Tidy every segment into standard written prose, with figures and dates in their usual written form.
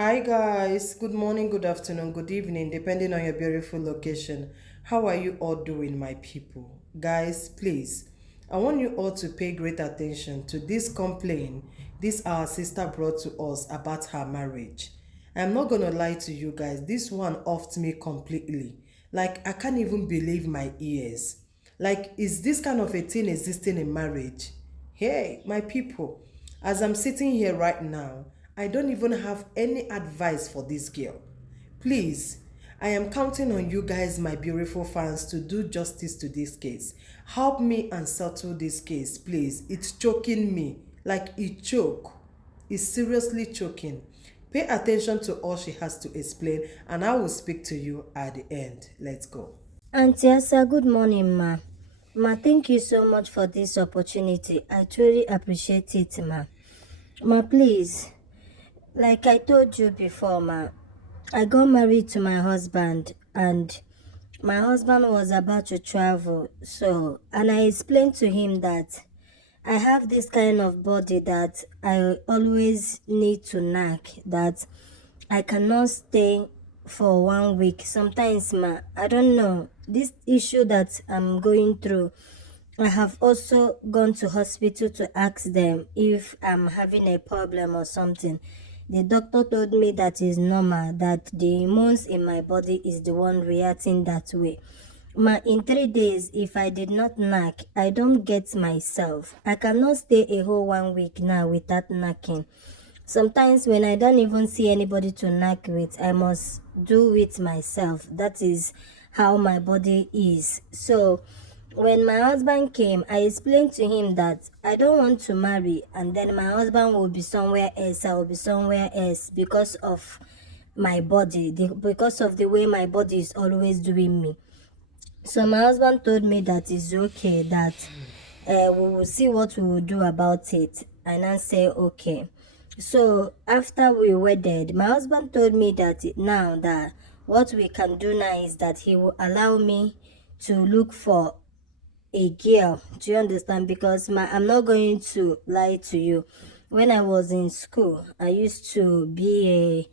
Hi guys, good morning, good afternoon, good evening, depending on your beautiful location. How are you all doing, my people? Guys, please, I want you all to pay great attention to this complaint this our sister brought to us about her marriage. I'm not gonna lie to you guys, this one offed me completely. Like, I can't even believe my ears. Like, is this kind of a thing existing in marriage? Hey, my people, as I'm sitting here right now, I don't even have any advice for this girl. Please, I am counting on you guys, my beautiful fans, to do justice to this case. Help me and settle this case, please. It's choking me. Like it choke. It's seriously choking. Pay attention to all she has to explain, and I will speak to you at the end. Let's go. Auntie Asa, good morning, ma. Ma, thank you so much for this opportunity. I truly appreciate it, ma. Ma, please, like I told you before, ma, I got married to my husband and my husband was about to travel. And I explained to him that I have this kind of body that I always need to knack, that I cannot stay for 1 week. Sometimes, ma, I don't know. This issue that I'm going through, I have also gone to hospital to ask them if I'm having a problem or something. The doctor told me that is normal, that the hormones in my body is the one reacting that way. Ma, in 3 days, if I did not knack, I don't get myself. I cannot stay a whole 1 week now without knacking. Sometimes when I don't even see anybody to knack with, I must do it myself. That is how my body is. So when my husband came, I explained to him that I don't want to marry and then my husband will be somewhere else, I will be somewhere else because of my body, because of the way my body is always doing me. So my husband told me that it's okay, that we will see what we will do about it. And I said, okay. So after we wedded, my husband told me that now that what we can do now is that he will allow me to look for a girl. Do you understand? Because I'm not going to lie to you. When I was in school, I used to be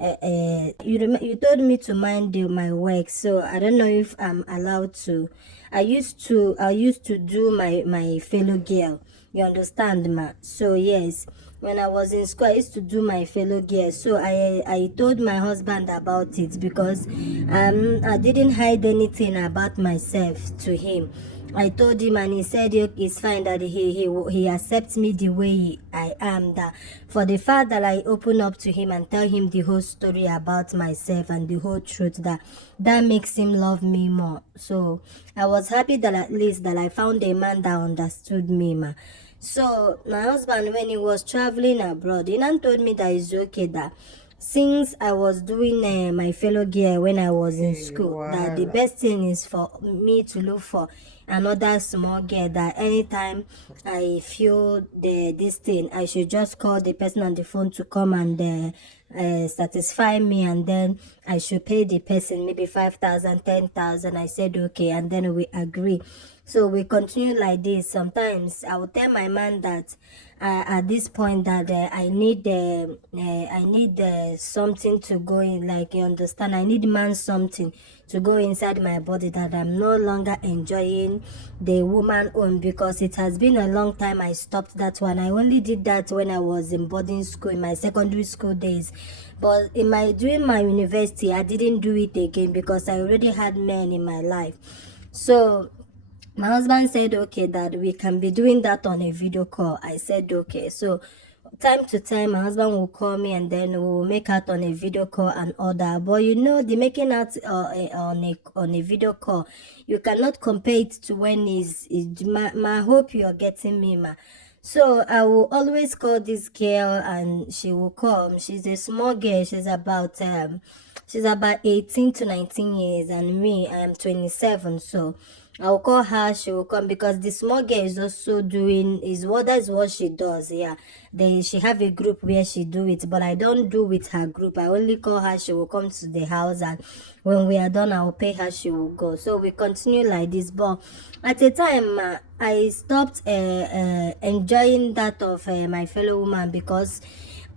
you told me to mind my work, so I don't know if I'm allowed to. I used to do my fellow girl. You understand, ma? So yes, when I was in school, I used to do my fellow girl. So I told my husband about it because I didn't hide anything about myself to him. I told him and he said it's fine, that he accepts me the way I am, that for the fact that I open up to him and tell him the whole story about myself and the whole truth, that makes him love me more. So I was happy that at least that I found a man that understood me, ma. So my husband, when he was traveling abroad, he now told me that it's okay, that since I was doing my fellow gear when I was in school, that the Wahala. best thing is for me to look for another small gear, that anytime I feel this thing, I should just call the person on the phone to come and satisfy me, and then I should pay the person maybe 5,000, 10,000. I said okay, and then we agree. So we continue like this. Sometimes I will tell my man that at this point that I need something to go in, like, you understand, I need man something to go inside my body, that I'm no longer enjoying the woman own, because it has been a long time I stopped that one. I only did that when I was in boarding school, in my secondary school days. But during my university, I didn't do it again because I already had men in my life. So my husband said okay, that we can be doing that on a video call. I said okay. So time to time my husband will call me and then we'll make out on a video call and all that. But the making out on a video call, you cannot compare it to when is my hope you're getting me, ma. So I will always call this girl and she will come. She's a small girl. She's about 18 to 19 years, and me, I am 27. So I'll call her, she will come, because the small girl is also doing that's what she does. Yeah. She have a group where she do it, but I don't do with her group. I only call her, she will come to the house, and when we are done, I will pay her, she will go. So we continue like this. But at a time, I stopped enjoying that of my fellow woman, because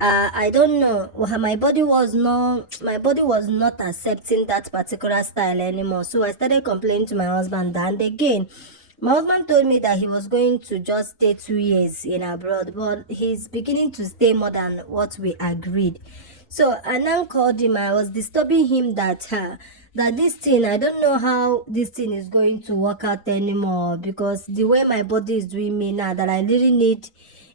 I don't know. My body was not accepting that particular style anymore. So I started complaining to my husband. And again, my husband told me that he was going to just stay 2 years in abroad, but he's beginning to stay more than what we agreed. So I now called him. I was disturbing him that this thing, I don't know how this thing is going to work out anymore, because the way my body is doing me now, that I really need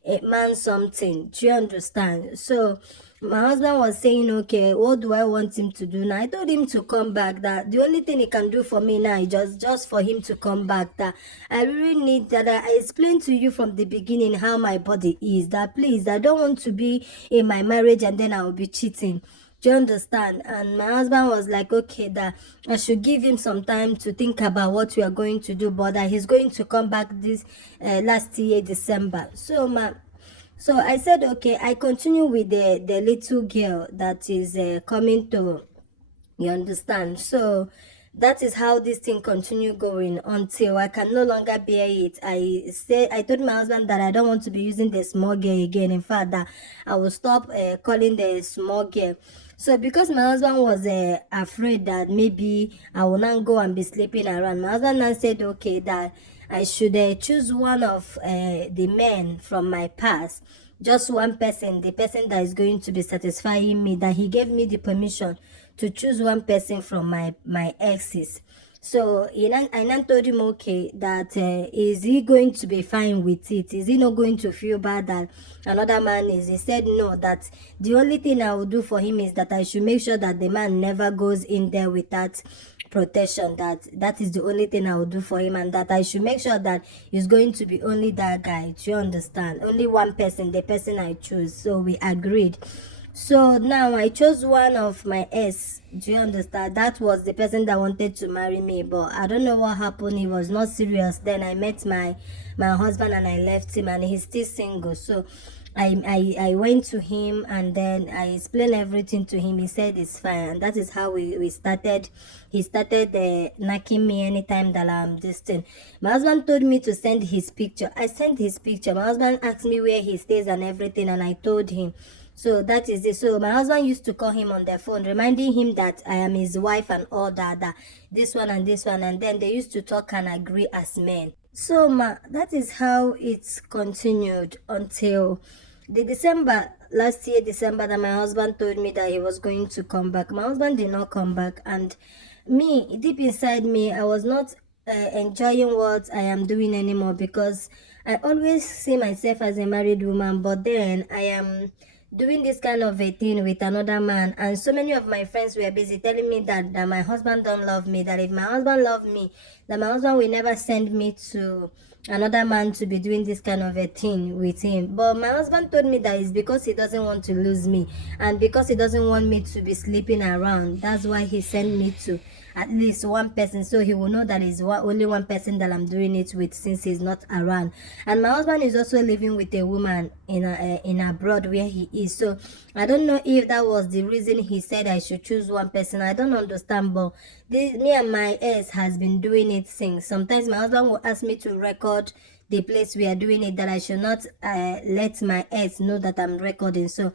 a man something. Do you understand? So my husband was saying, okay, what do I want him to do now? I told him to come back, that the only thing he can do for me now is just for him to come back, that I really need that. I explained to you from the beginning how my body is, that please, I don't want to be in my marriage and then I will be cheating. Do you understand? And my husband was like, okay, that I should give him some time to think about what we are going to do, but that he's going to come back this last year, December. So I said, okay, I continue with the little girl that is coming to, you understand? So that is how this thing continue going until I can no longer bear it. I told my husband that I don't want to be using the small girl again. In fact, that I will stop calling the small girl. So because my husband was afraid that maybe I will not go and be sleeping around, my husband now said, okay, that I should choose one of the men from my past, just one person, the person that is going to be satisfying me, that he gave me the permission to choose one person from my exes. So I now told him, okay, that is he going to be fine with it? Is he not going to feel bad that another man is? He said no, that the only thing I will do for him is that I should make sure that the man never goes in there without protection. That is the only thing I will do for him, and that I should make sure that he's going to be only that guy. Do you understand? Only one person, the person I choose. So we agreed. So now I chose one of my ex. Do you understand? That was the person that wanted to marry me, but I don't know what happened. He was not serious. Then I met my husband and I left him, and he's still single. So I went to him and then I explained everything to him. He said it's fine, and that is how we started. He started knocking me anytime that I'm distant. My husband told me to send his picture. I sent his picture. My husband asked me where he stays and everything, and I told him. So that is it. So my husband used to call him on the phone, reminding him that I am his wife and all that, this one and this one, and then they used to talk and agree as men. So that is how it's continued until the December, last year December, that my husband told me that he was going to come back. My husband did not come back, and me, deep inside me, I was not enjoying what I am doing anymore, because I always see myself as a married woman, but then I am doing this kind of a thing with another man, and so many of my friends were busy telling me that my husband don't love me, that if my husband loved me, that my husband will never send me to another man to be doing this kind of a thing with him. But my husband told me that it's because he doesn't want to lose me, and because he doesn't want me to be sleeping around. That's why he sent me to at least one person, so he will know that it's only one person that I'm doing it with, since he's not around. And my husband is also living with a woman in abroad where he is. So I don't know if that was the reason he said I should choose one person. I don't understand, but me and my ex has been doing it since. Sometimes my husband will ask me to record the place we are doing it, that I should not let my ex know that I'm recording. So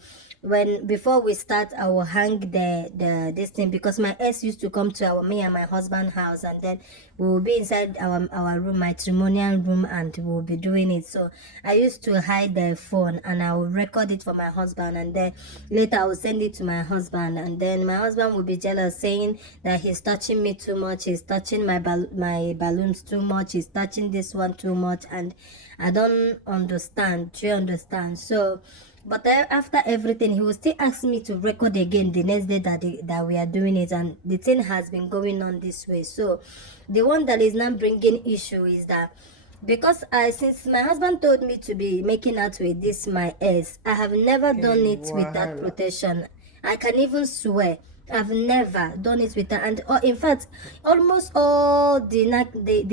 before we start, I will hang the this thing, because my ex used to come to me and my husband house, and then we will be inside our room, matrimonial room, and we will be doing it. So I used to hide the phone and I will record it for my husband, and then later I will send it to my husband, and then my husband will be jealous, saying that he's touching me too much, he's touching my balloons too much, he's touching this one too much, and I don't understand. Do you understand? So but after everything, he will still ask me to record again the next day that we are doing it, and the thing has been going on this way. So the one that is now bringing issue is that, because since my husband told me to be making out with this my ex, I have never done it with that Wahala. protection. I can even swear I've never done it with her. And in fact, almost all the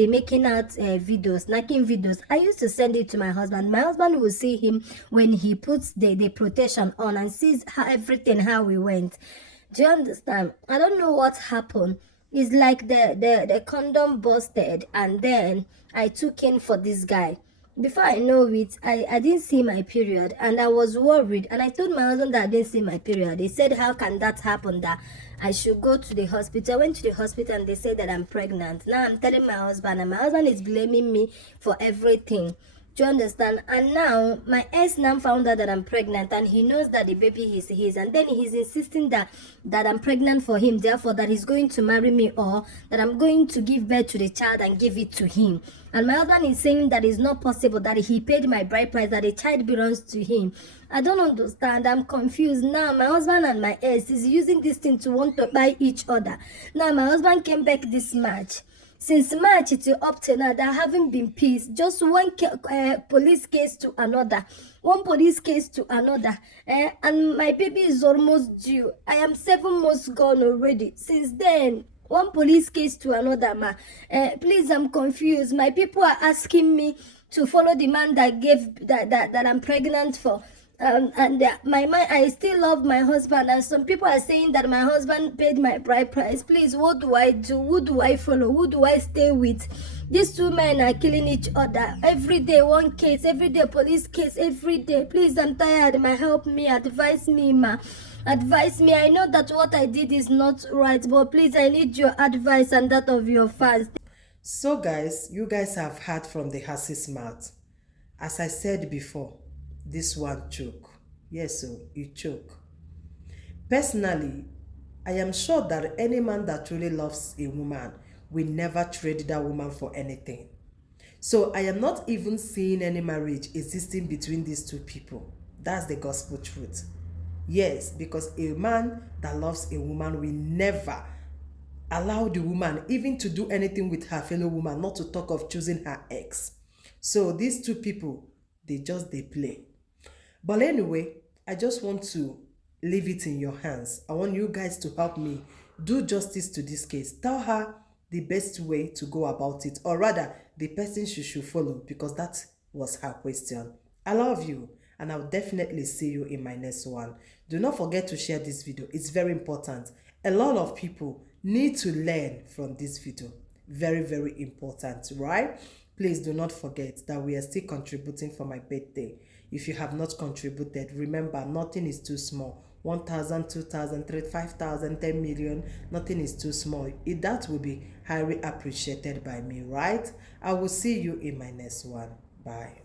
making out videos, knacking videos, I used to send it to my husband. My husband will see him when he puts the protection on and sees how we went. Do you understand? I don't know what happened. It's like the condom busted, and then I took in for this guy. Before I know it, I didn't see my period, and I was worried, and I told my husband that I didn't see my period. They said, how can that happen, that I should go to the hospital. I went to the hospital and they said that I'm pregnant. Now I'm telling my husband, and my husband is blaming me for everything. Do you understand? And now my ex now found out that I'm pregnant, and he knows that the baby is his, and then he's insisting that I'm pregnant for him, therefore that he's going to marry me, or that I'm going to give birth to the child and give it to him. And my husband is saying that it's not possible, that he paid my bride price, that the child belongs to him. I don't understand. I'm confused. Now my husband and my ex is using this thing to want to buy each other. Now my husband came back this March. Since March till up to now, there haven't been peace. Just one police case to another. One police case to another. And my baby is almost due. I am 7 months gone already. Since then, one police case to another, ma. Please, I'm confused. My people are asking me to follow the man that gave that I'm pregnant for. And my mind, I still love my husband, and some people are saying that my husband paid my bride price. Please, what do I do? Who do I follow? Who do I stay with? These two men are killing each other every day. One case every day, police case every day. Please, I'm tired. Ma, help me, advise me, ma. Advise me. I know that what I did is not right, but please, I need your advice and that of your fans. So guys, you guys have heard from the horse's mouth. As I said before, this one choke. Yes, so you choke. Personally, I am sure that any man that truly loves a woman will never trade that woman for anything. So I am not even seeing any marriage existing between these two people. That's the gospel truth. Yes, because a man that loves a woman will never allow the woman even to do anything with her fellow woman, not to talk of choosing her ex. So these two people, they play. But anyway, I just want to leave it in your hands. I want you guys to help me do justice to this case. Tell her the best way to go about it, or rather, the person she should follow, because that was her question. I love you, and I'll definitely see you in my next one. Do not forget to share this video. It's very important. A lot of people need to learn from this video. Very, very important, right? Please do not forget that we are still contributing for my birthday. If you have not contributed, remember, nothing is too small. 1,000, 2,000, 3, 5,000, 10 million, nothing is too small. That will be highly appreciated by me, right? I will see you in my next one. Bye.